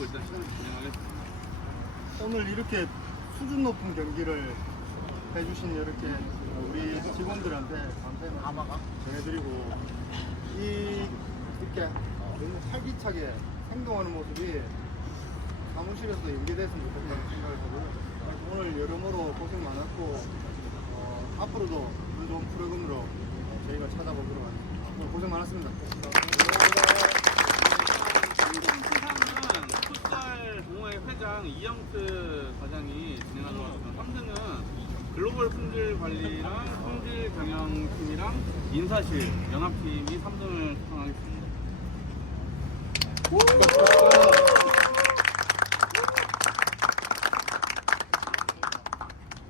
받고 일단 시간 진행하겠습니다. 오늘 이렇게 수준 높은 경기를 해주신 이렇게 우리 직원들한테 감사의 말씀 전해드리고 이 이렇게 너무 활기차게 행동하는 모습이 사무실에서도 연계됐으면 좋겠다는 생각을 하고 오늘 여러모로 고생 많았고 어, 앞으로도 더 좋은 프로그램으로 어, 저희가 찾아보도록 하겠습니다. 고생 많았습니다. 상은 풋살 회장 이영트 과장이 진행하도록 하겠습니다. 3등은 글로벌 품질 관리랑 품질 경영팀이랑 인사실 연합팀이 3등을 수상하겠습니다.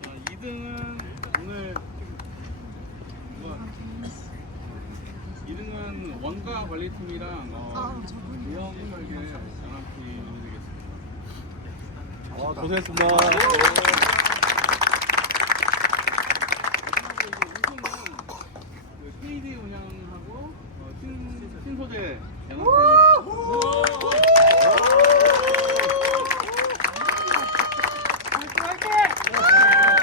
자, 2등은 오늘 뭐야? 2등은 원가 관리팀이랑 어, 대형 설계 연합팀이 되겠습니다. 아, 고생했습니다. 우승은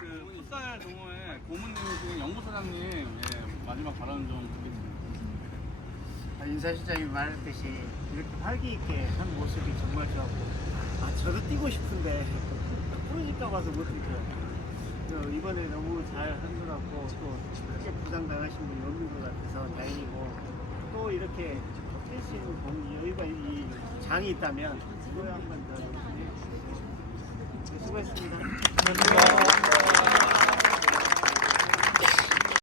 그 동호회 고문님이신 연구사장님 예, 마지막 발언 좀 듣겠습니다. 아, 인사실장이 말했듯이 이렇게 활기 있게 한 모습이 정말 좋았고 아 저도 뛰고 싶은데 프로니까 와서 못. 그 이번에 너무 잘한것 같고 또 크게 부상당하신 분이 없는 것 같아서 다행이고 또 이렇게 뛸 수 있는 공 여유가 이 장이 있다면 그거에 한번 더. 네, 수고했습니다.